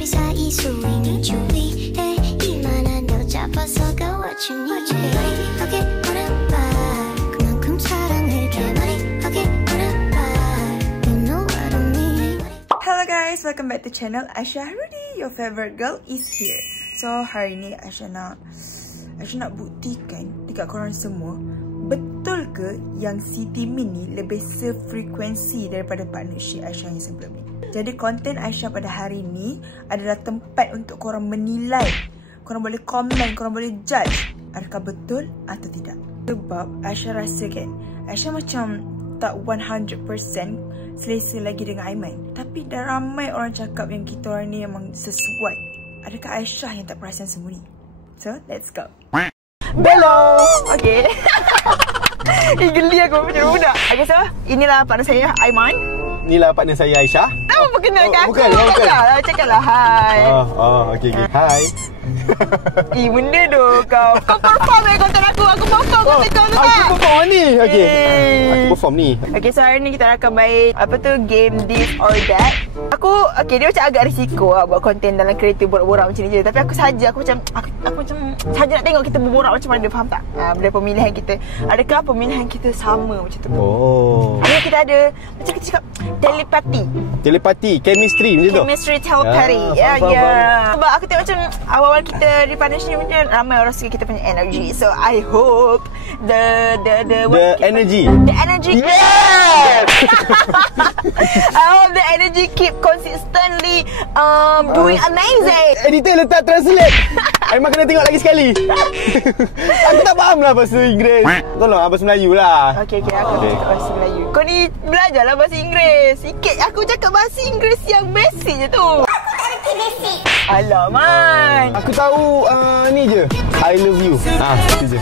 우리 사이 수위는 주위에 이만한 여자봐서가 what you need. 오케이 오른발 그만큼 사랑할게 많이. 오케이 오른발 you know what I mean. Hello guys, welcome back to channel Aisyah Rudy. Your favorite girl is here. So hari ni Aisyah nak buktikan dekat korang semua, betul ke yang Siti Min ni lebih sefrekuensi daripada partnership Aisyah yang sebelum ni. Jadi konten Aisyah pada hari ni adalah tempat untuk korang menilai. Korang boleh komen, korang boleh judge adakah betul atau tidak. Sebab Aisyah rasa kan, Aisyah macam tak 100% selesa lagi dengan Aiman. Tapi dah ramai orang cakap yang kita orang ni memang sesuai. Adakah Aisyah yang tak perasan semua ni? So, let's go. Hello. Okay. Geli aku macam budak. Okay, so inilah partner saya, Aiman. Inilah partner saya, Aisyah. Tak perkenalkan aku. Bukan. Cakaplah hi. Okay. Hai. Benda tu kau. Kau perform konten aku. Aku perform konten kau tu tak? Aku perform ni. Okay. Aku perform ni. Okay, so hari ni kita akan main game this or that. Dia macam agak risiko lah buat konten dalam kereta borak-borak macam ni je. Tapi aku macam saja nak tengok kita berborak macam mana, faham tak? Benda pemilihan kita. Adakah pemilihan kita sama macam tu? Ini kita ada macam kita cakap telepati, chemistry macam tu. Chemistry telepati. Ya. Sebab aku tengok macam awal-awal kita di partnership macam ramai orang suka kita punya energy. So I hope the energy. The energy. Yes. I hope the energy keep consistently doing amazing. Editor letak translate. Aiman kena tengok lagi sekali. Aku tak faham lah bahasa Inggeris. Tolong bahasa Melayu lah. Okay, aku cakap bahasa Melayu. Kau ni belajarlah bahasa Inggeris. Sikit aku cakap bahasa Inggeris yang basic je tu. Aku tak reti basic. Alamak. Aku tahu ni je, I love you. Itu je.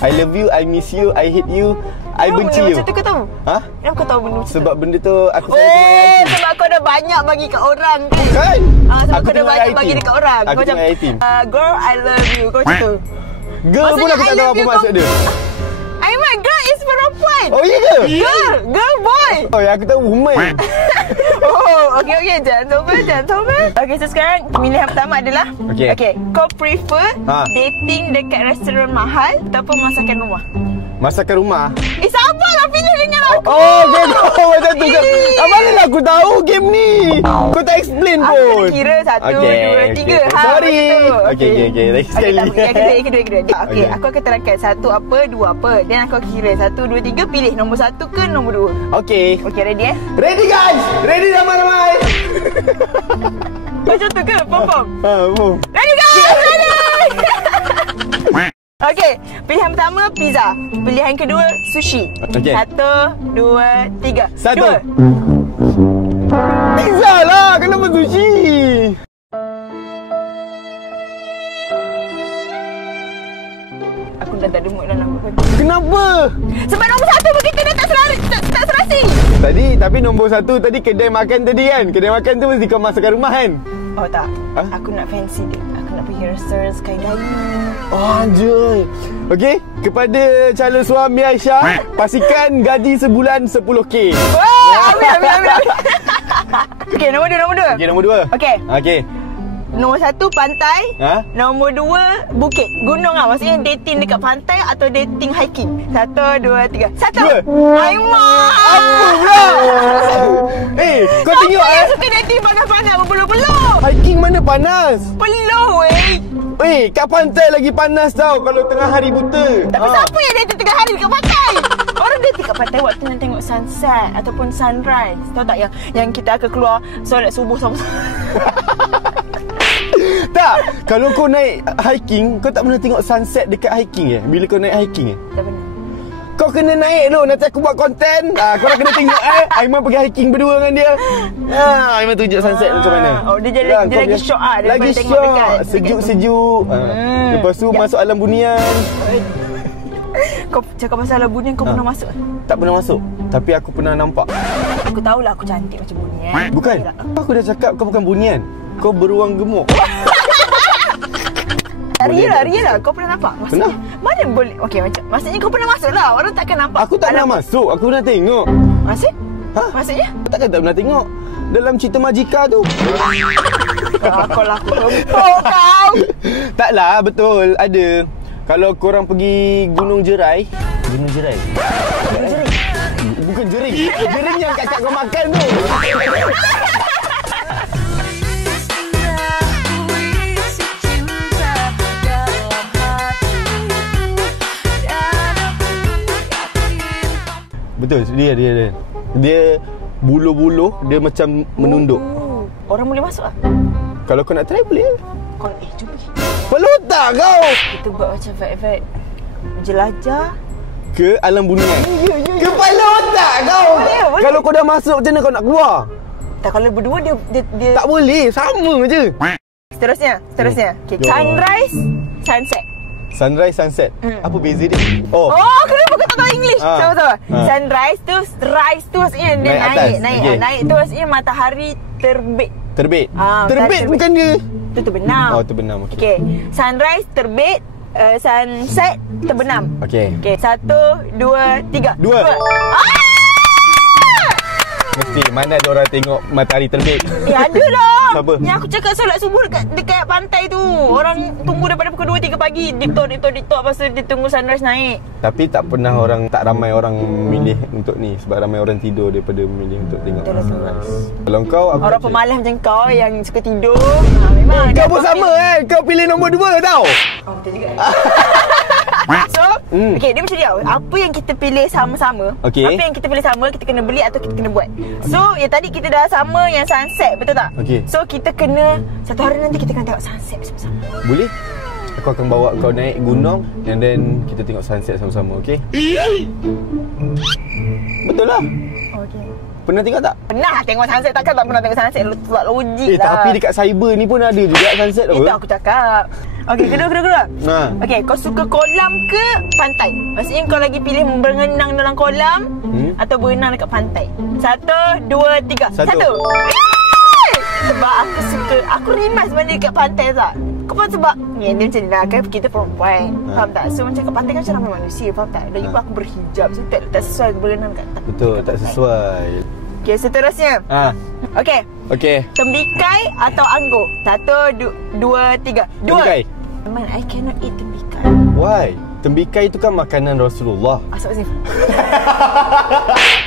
I love you, I miss you, I hate you, I benci you. Macam tu kau tahu? Kenapa kau tahu benda macam tu? Sebab benda tu aku sayang tengok yatim. Sebab kau dah banyak bagi kat orang kan? Bukan. Sebab kau dah banyak bagi dekat orang. Aku tengok yatim. Girl, I love you. Kau macam tu? Girl pun aku tak tahu apa maksud dia. Aiman, girl is perempuan. Oh iya ke? Girl boy. Oh ya, aku tahu woman. Okay, jangan sombong. Okay, so sekarang pilihan pertama adalah Okay, kau prefer dating dekat restoran mahal ataupun masakan rumah? Masakan rumah? Sabarlah pilih dengan aku. Macam tu kan. Mana aku tahu game ni? Kau tak explain pun. Aku kira 1, 2, 3. Sorry. Okay. Lagi sekali. Kedua. Okay, aku akan terangkan 1 apa, 2 apa. Dan aku akan kira 1, 2, 3. Pilih nombor 1 ke nombor 2. Okay, ready Ready guys. Ready ramai-ramai. Macam tu ke? Perform? Ready guys. Ready. Okay, pilihan pertama pizza. Pilihan kedua sushi. 1, 2, 3. 1. Pizza lah, kenapa sushi? Aku dah tak ada mood dah nak buat. Kenapa? Sebab nombor 1 pun kita dah tak serasi. Tapi nombor 1 tadi kedai makan tadi kan? Kedai makan tu mesti kau masakan rumah kan? Oh tak. Aku nak fancy dia. Aku nak pergi restoran sekali. Anjay. Okey, kepada calon suami Aisyah, pastikan gaji sebulan 10k. Amin. Okey, nombor 2. Okey, nombor 2. Okey. Nombor 1 pantai. Nombor 2 bukit. Gunung lah. Maksudnya dating dekat pantai atau dating hiking. 1, 2, 3. 1. Aiman. Apa pula? Kau tengok suka dating panas-panas berpeluh-peluh. Hiking mana panas? Peluh kat pantai lagi panas tau kalau tengah hari buta. Tapi siapa yang dating tengah hari dekat pantai? Orang dating kat pantai waktu nak tengok sunset ataupun sunrise. Tahu tak yang kita akan keluar solat subuh sama-sama. Tak, kalau kau naik hiking, kau tak pernah tengok sunset dekat hiking bila kau naik hiking Tak pernah. Kau kena naik dulu, nanti aku buat konten. Korang kena tengok Aiman pergi hiking berdua dengan dia. Aiman tunjuk sunset macam mana. Dia lagi syok lagi syok, sejuk-sejuk. Lepas tu masuk alam bunian. Kau cakap pasal alam bunian, kau pernah masuk? Tak pernah masuk, tapi aku pernah nampak. Aku tahulah aku cantik macam bunian. Bukan, aku dah cakap kau bukan bunian. Kau beruang gemuk. Real lah. Kau pernah nampak? Maksudnya, Pernah. mana boleh? Okey, macam maksudnya kau pernah masuk lah. Orang takkan nampak. Aku tak pernah masuk. Aku pernah tengok. Maksud? Ha? Maksudnya? Takkan tak pernah tengok. Dalam cerita Majika tu. Kau lah aku kempuk kau. Taklah, betul. Ada. Kalau korang pergi Gunung Jerai. Gunung Jerai? Bukan jering. Jering yang kakak kau makan tu. Betul, dia. Dia buluh-buluh, dia macam menunduk. Orang boleh masuk lah. Kalau kau nak try, boleh. Kau jom pergi. Perlu tak kau? Kita buat macam vibe jelajah. Ke alam bunian. Ya. Kepala otak kau. Boleh. Kalau kau dah masuk, macam mana kau nak keluar? Tak, kalau berdua dia Tak boleh, sama je. Seterusnya. Okay. Jom. Sunrise, sunset. Sunrise, sunset. Apa beza dia? Oh, Kenapa kau tak tahu English? Sama-sama. Sunrise tu, rise tu maksudnya dia Naik atas. naik. Okay. Naik tu maksudnya matahari terbit. terbit. Matahari Terbit bukan dia. Tu terbenam. Oh, terbenam. Okey. Okay. Sunrise terbit, sunset terbenam. Okey. Okay, 1, 2, 3. Dua. Mesti mana ada orang tengok matahari terbit. Ada lah. Siapa? Yang aku cakap solat subuh dekat pantai tu. Orang tunggu daripada pukul 2, 3 pagi. Diktok. Lepas tu dia tunggu sunrise naik. Tapi tak pernah tak ramai orang memilih untuk ni. Sebab ramai orang tidur daripada memilih untuk tengok Betul lah tu. sunrise. Kalau kau, aku Orang tak pemalas macam kau yang suka tidur. Memang kau dia pun sama Kau pilih nombor 2 tau. Oh, betul juga. So, okay, dia macam ni tau. Apa yang kita pilih sama-sama, Okey. apa yang kita pilih sama, kita kena beli atau kita kena buat. So, yang tadi kita dah sama yang sunset, betul tak? Okey. So, kita kena, satu hari nanti kita kena tengok sunset bersama-sama. Boleh? Aku akan bawa kau naik gunung and then kita tengok sunset sama-sama, okey? Betul lah. Okay. Pernah tengok tak? Pernah tengok sunset, takkan tak pernah tengok sunset. Lu tak logik lah. Tapi dekat cyber ni pun ada juga sunset apa? Itu aku cakap. Okey, kedua. Ha. Okey, kau suka kolam ke pantai? Maksudnya kau lagi pilih berenang dalam kolam atau berenang dekat pantai? 1, 2, 3. Satu. Sebab aku rimas sebenarnya dekat pantai tak? Kau faham sebab dia macam ni lah kan, kita perempuan. Faham tak? So macam kat pantai kan macam ramai manusia, faham tak? Dan juga aku berhijab, so tak sesuai berenang kat Betul, tak sesuai. Okey, seterusnya. Okey. Okey. Tembikai atau anggur? 1, 2, 3. 2. Tembikai. Man, I cannot eat tembikai. Why? Tembikai itu kan makanan Rasulullah. Asal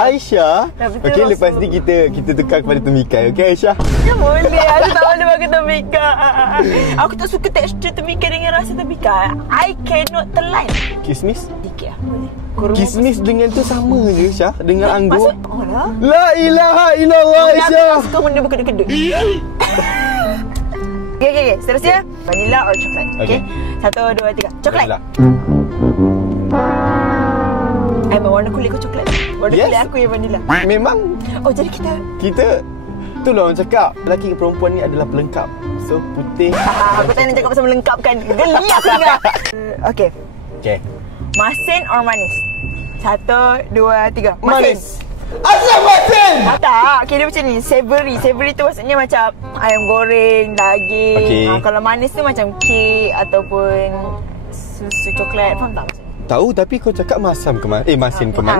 Aisyah. Dah betul, Okey, Rasul. lepas ni kita tukar kepada tembikai. Okey, Aisyah. Tak boleh. Aku tak boleh makan tembikai. Aku tak suka tekstur tembikai dengan rasa tembikai. I cannot telan. Kismis? Sikit lah. Boleh. Kurma Kismis dengan tu sama je, Aisyah. Dengan anggur. Maksud? Oh lah. La ilaha illallah, Aisyah. Aku suka benda berkedut-kedut. Okay. Seterusnya, vanilla or coklat? Okay. 1, 2, 3. Coklat. Vanilla. Warna kulit kau coklat. Warna Yes. kulit aku yang vanilla. Memang Oh, jadi kita itulah orang cakap lelaki dan perempuan ni adalah pelengkap. So putih. aku tak nak cakap pasal melengkapkan. Geli aku dengar. Okay. Okey. Masin or manis? 1, 2, 3. Manis. Asal masin? Tak, okay, dia macam ni. Savory tu maksudnya macam ayam goreng, daging. Okey. Kalau manis tu macam kek ataupun susu coklat. Faham tak maksudnya? Tahu, tapi kau cakap masin ke manis?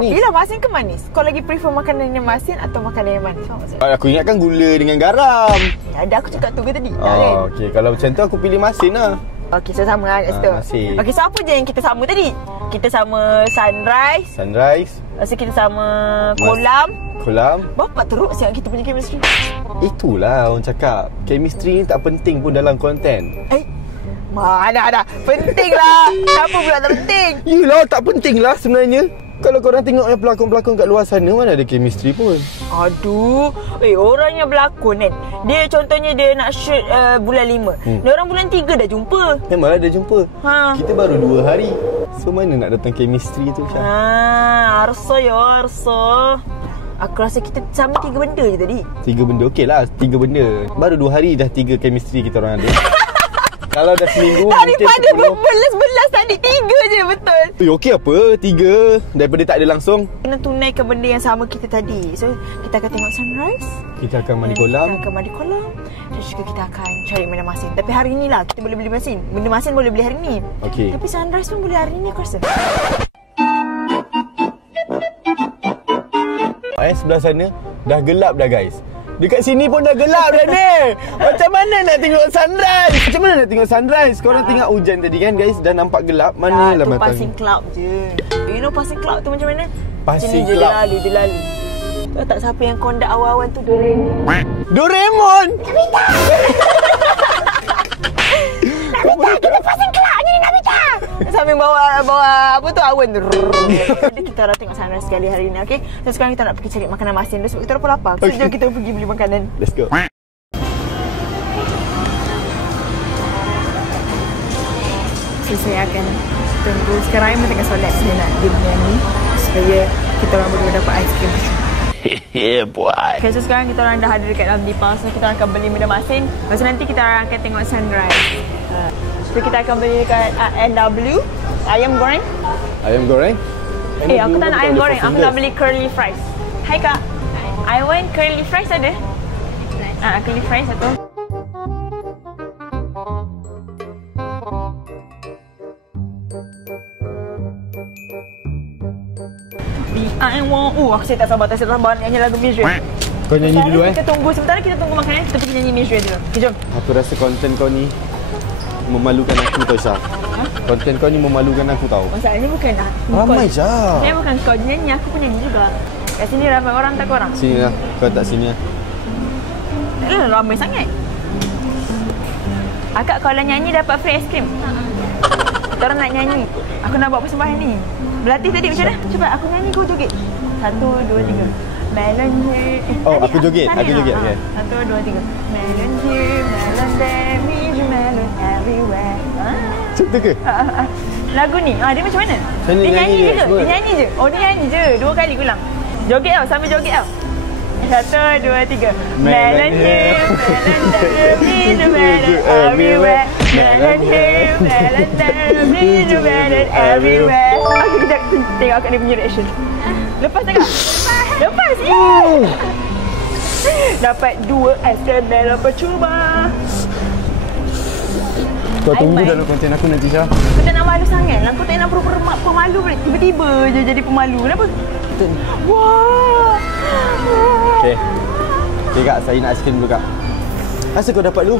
Bila masin ke manis? Kau lagi prefer makanan yang masin atau makanan yang manis? Faham maksudnya? Aku ingatkan gula dengan garam. Ada aku cakap tu ke tadi? Tak kan? Oh, okey. Kalau macam tu aku pilih masin lah. Okey, so sama lah kat situ. masin. Okey, so apa je yang kita sama tadi? Kita sama sunrise. Sunrise, Lepas tu kita sama kolam. kolam. Bapak teruk siap kita punya chemistry. Itulah orang cakap. Chemistry ni tak penting pun dalam konten. Mana ada. Penting lah. Siapa pula tak penting? Yelah, tak penting lah sebenarnya. Kalau korang tengok yang pelakon-pelakon kat luar sana, mana ada chemistry pun. Aduh. Orang yang berlakon kan, dia contohnya dia nak shoot bulan 5. Dia orang bulan 3 dah jumpa. Memanglah dah jumpa. Kita baru 2 hari. So mana nak datang chemistry tu, Syah? Arso. Aku rasa kita sama 3 benda je tadi. 3 benda, okey lah. 3 benda. Baru 2 hari dah 3 chemistry kita orang ada. Kalau dah seminggu Daripada mungkin 10. berbelas tadi 3 je betul. Okey apa? 3 daripada tak ada langsung. Kena tunaikan benda yang sama kita tadi. So kita akan tengok sunrise. Kita akan mandi kolam. Kita akan mandi kolam. juga kita akan cari benda masin. Tapi hari ni lah kita boleh beli masin. Benda masin boleh beli hari ni. Okey. Tapi sunrise pun boleh hari ni aku rasa. Sebelah sana dah gelap dah guys. Dekat sini pun dah gelap dah ni. Macam mana nak tengok sunrise? Macam mana nak tengok sunrise? Korang tengok hujan tadi kan guys, dah nampak gelap. Mana lah tu matang. passing cloud je. You know passing cloud tu macam mana? Passing macam ni je cloud. dia lalu. Tahu tak siapa yang kondak awal-awal tu? Doraemon. Doraemon. Nobita, kita passing cloud je ni Nobita. Sambil bawa apa tu awan tu. Jadi kita orang tengok sunrise sekali hari ni, okey? So sekarang kita nak pergi cari makanan masin dulu sebab kita dah lapar. So jom kita pergi beli makanan. Let's go. So saya akan tunggu sekarang Aiman tengah solat sini nak dia bernyanyi supaya kita orang berdua dapat aiskrim. Yeah boy. Okay, so sekarang kita orang dah ada dekat dalam Depa. So kita orang akan beli benda masin. Lepas tu nanti kita orang akan tengok sunrise. So kita akan beli dekat NW ayam goreng. Ayam goreng? Aku tak nak ayam goreng. Aku nak beli curly fries. Hai kak. I want curly fries ada? Curly fries satu. I want. Aku saya tak sabar nyanyi lagu Mizra. Kau nyanyi dulu Kita tunggu sebentar, kita tunggu makanan, kita pergi nyanyi Mizra dulu. Okay, jom. Aku rasa konten kau ni memalukan aku tau Syah. Konten kau ni memalukan aku tau. Masalahnya bukan nak. Ramai Syah. Saya bukan kau nyanyi, aku pun nyanyi juga. Kat sini ramai orang tak korang? Sini lah. Kau tak sini lah. Tak ramai sangat. Akak kalau nyanyi dapat free es krim. Kita orang nak nyanyi. Aku nak buat persembahan ni. Berlatih tadi macam mana? Cuba aku nyanyi, kau joget. 1, 2, 3. Melon here. Aku joget. Aku joget. Okay. 1, 2, 3. Melon here, melon there, melon everywhere. Macam tu ke? Lagu ni, dia macam mana? Dia nyanyi je dia ke? Dia nyanyi je? Oh, dia nyanyi je. 2 kali ulang. Joget tau, sambil joget tau. 1, 2, 3. Melon here, melon there, melon everywhere. Melon here, melon there, melon everywhere. Aku kejap tengok kat dia punya reaction. Lepas tengok. Lepas. Dapat 2 es krim melon percuma. Kau tunggu dalam konten aku nanti Syah. Kau tak nak malu sangat lah. Kau tak nak pemalu boleh. Tiba-tiba je jadi pemalu. Kenapa? Wah. Okay. Okay kak, saya nak aiskrim dulu kak. Asal kau dapat dulu?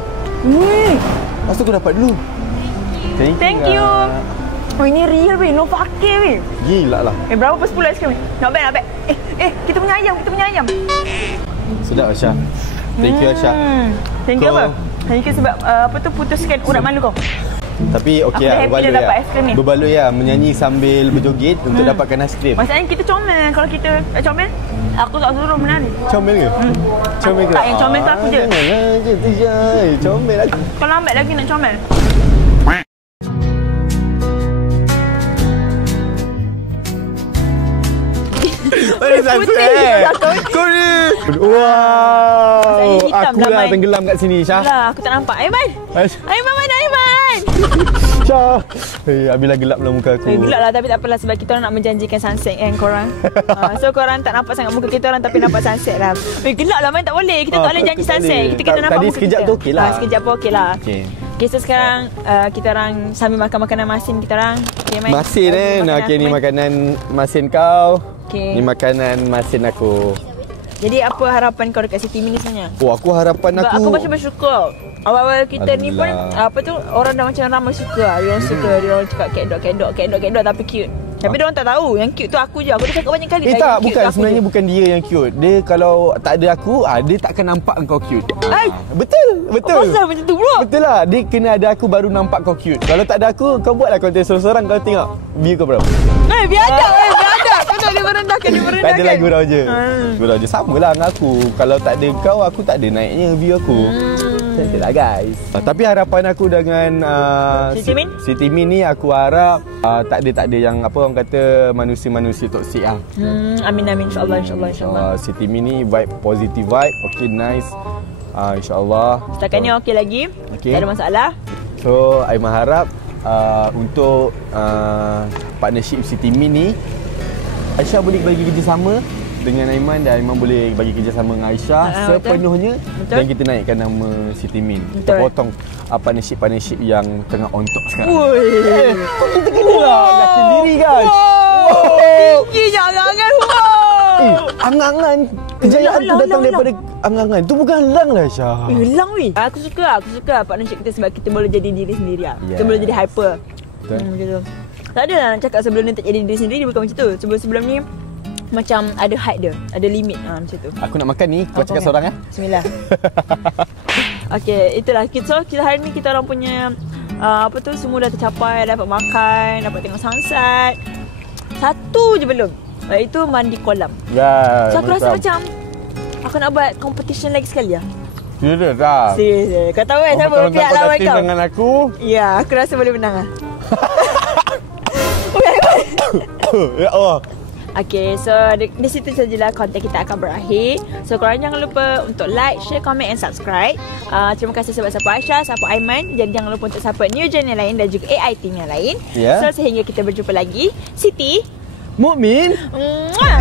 Asal kau dapat dulu? Thank you. Oh, ini real weh. No fakir weh. Gila lah. Berapa per 10 aiskrim ni? Not bad, not bad. Kita punya ayam. Sedap Aisyah. Thank you Aisyah. Thank you apa? Thank you sebab putuskan urat malu kau. Tapi okey lah, berbaloi dapat aiskrim ni. Berbaloi lah, menyanyi sambil berjoget untuk dapatkan aiskrim. Masalahnya kita comel. Kalau kita tak comel, aku tak suruh menari. Comel ke? Comel ke? Tak, yang comel tu aku je. Comel lah. Kau lambat lagi nak comel. Kau ni. Wow. hitam Aku lah, lah Mai. tenggelam kat sini Syah. Lah, aku tak nampak. Aiman. Aiman mana Aiman? Syah. Habislah gelap dalam muka aku. Gelap lah tapi tak apalah sebab kita orang nak menjanjikan sunset kan korang. So korang tak nampak sangat muka kita orang tapi nampak sunset lah. Gelap lah Aiman, tak boleh. Kita tak boleh janji tak sunset. boleh. Kita kena nampak Tadi muka sekejap kita. tu okey lah. Sekejap pun okey lah. Okay, so sekarang kita orang sambil makan makanan masin kita orang. Okay, Mai. Masin okey, ni Mai. makanan masin kau. Okey. Ni makanan masin aku. Jadi apa harapan kau dekat City Mini sebenarnya? Oh, aku harapan Sebab aku. aku macam bersyukur. Awal-awal kita ni pun Alhamdulillah. apa tu orang dah macam ramai suka. Dia orang suka, dia orang cakap kedok tapi cute. Tapi dia orang tak tahu yang cute tu aku je. Aku dah cakap banyak kali tak, yang cute bukan. tu aku Sebenarnya je. bukan dia yang cute. Dia kalau tak ada aku, dia takkan nampak kau cute. Ai, Betul. pasal macam tu bro. Betul lah. Dia kena ada aku baru nampak kau cute. Kalau tak ada aku, kau buatlah konten sorang-sorang, kau tengok view kau berapa. Biadab. Betul dia merendahkan. Tak ada lagu gurau je. Gurau je. Sama lah dengan aku. Kalau tak ada kau, aku tak ada naiknya view aku. Cantik lah guys. Tapi harapan aku dengan Siti Min ni aku harap tak ada yang apa orang kata manusia-manusia toksik lah. Amin insya-Allah. Siti Min ni vibe, positive vibe. Okay, nice. InsyaAllah. Setakat ni okey lagi. Okey. Tak ada masalah. So, Aiman harap untuk partnership Siti Min ni, Aisyah boleh bagi kerjasama dengan Aiman dan Aiman boleh bagi kerjasama dengan Aisyah sepenuhnya. Betul. Dan kita naikkan nama Siti Min. Kita Betul. potong partnership yang tengah on top sekarang. Woi. Kita kena lah yakin diri guys. Tinggi je angan-angan. Angan-angan kejayaan tu datang daripada angan-angan. Tu bukan halang lah Aisyah. Hilang weh. Aku suka partnership kita sebab kita boleh jadi diri sendiri lah. Kita boleh jadi hyper. Betul. Macam tu. Tak ada lah nak cakap sebelum ni tak jadi diri sendiri, dia bukan macam tu. Sebelum ni macam ada height dia, ada limit macam tu. Aku nak makan ni, kau cakap seorang Bismillah. Okey, itulah kita hari ni kita orang punya semua dah tercapai, dapat makan, dapat tengok sunset. Satu je belum. Itu mandi kolam. Ya. So aku rasa macam aku nak buat competition lagi sekali lah. Serius lah. Serius. Kau tahu kan siapa pihak lawan kau? Dengan aku. Ya, aku rasa boleh menang lah. Ya Allah. Okay, so di situ sajalah konten kita akan berakhir. So korang jangan lupa untuk like, share, comment and subscribe. Terima kasih sebab support Aisyah, support Aiman. Dan jangan lupa untuk support New Gen yang lain dan juga AI team yang lain. Yeah. So sehingga kita berjumpa lagi. Siti Mukmin. Mwah.